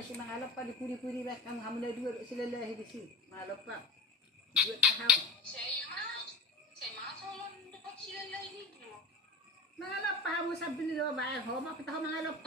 masih mangalap pa di puri-puri ba kamu hamil dua sila lahi di si mangalap pa dua tahun saya mah kalau dapat sila lahi ni mangalap pa mo sabi nila ba ho mapitaw mangalap